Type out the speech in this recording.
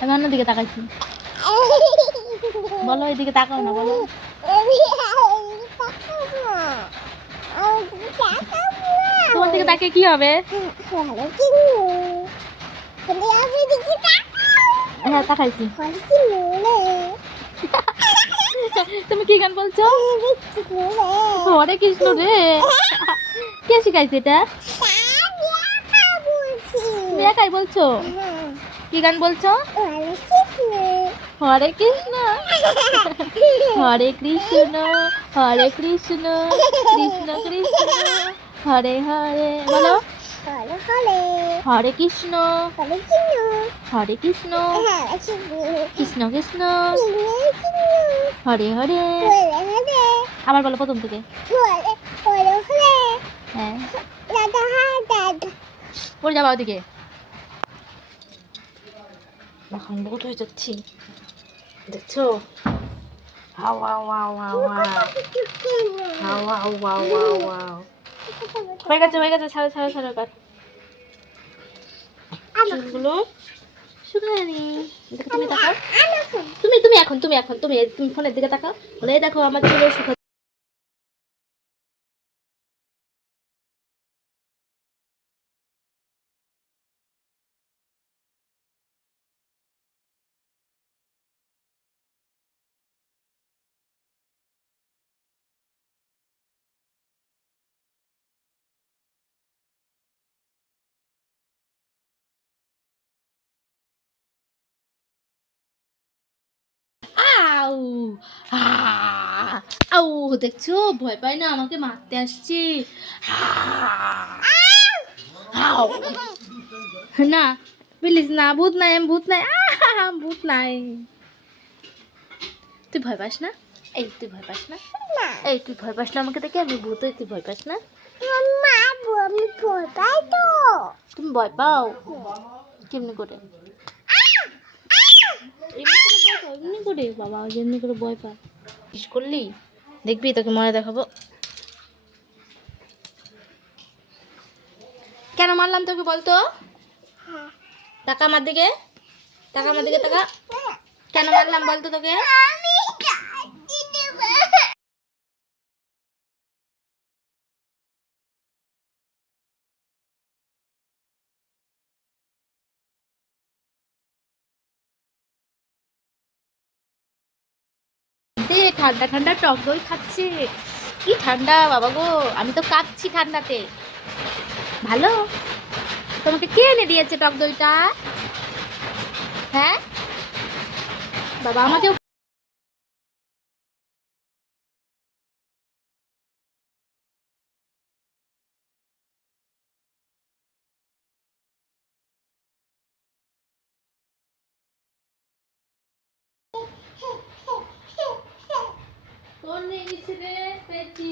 আমি অন্যদিকে তাকাইছি। বলো এদিকে তাকাও না, বলো। তোমার দিকে তাকিয়ে কি হবে? হ্যাঁ তাকাইছি। তুমি কি গান বলছো? হরে কৃষ্ণ রে, কে শিখাইছে এটা? তুমি একাই বলছো? কি গান বলছো? হরে কৃষ্ণ, হরে কৃষ্ণ, হরে কৃষ্ণ, কৃষ্ণ কৃষ্ণ, হরে হরে। বলো হরে কৃষ্ণ, হরে কৃষ্ণ, কৃষ্ণ কৃষ্ণ, হরে হরে। আবার বলো প্রথম থেকে। হ্যাঁ পড়ে যাবা ওদিকে। এখন বহুত হয়ে যাচ্ছি, দেখছো? হাওয়া হাওয়া হাওয়া হাওয়া হাওয়া হাওয়া। হয়ে গেছে হয়ে গেছে, ছাড়ো ছাড়ো ছাড়ো। এবার চুলগুলো শুকায় নি। দেখো তুমি তাকাও, তুমি তুমি এখন তুমি এখন তুমি তুমি ফোনের দিকে তাকাও। বলে এই দেখো আমার চুল শুকা। আউ আউ, দেখছো ভয় পাই না, আমাকে মারতে আসছে। আউ না প্লিজ না, ভূত নাই, আমি ভূত নাই, ভূত নাই। তুই ভয় পাস না? এই তুই ভয় পাস না? এই তুই ভয় পাস না আমাকে দেখে? আমি ভূত হই, তুই ভয় পাস না? তুমি ভয় পাও কেমনি করে? এমনি করে ভয় পাও? এমনি করে বাবা, এমনি করে ভয় পাও? বিশ করলি দেখবি, তোকে মনে দেখাবো। কেন মারলাম তোকে বলতো? টাকা আমার দিকে, টাকা আমার দিকে, টাকা। কেন মারলাম বলতো তোকে? ঠান্ডা ঠান্ডা টক দই খাচ্ছে, কি ঠান্ডা বাবা গো, আমি তো কাঁপছি ঠান্ডাতে। ভালো, তোমাকে কে এনে দিয়েছে টক দইটা? হ্যাঁ বাবা, আমাকেও। তোর নিয়ে গেছে রে পেয়েছি।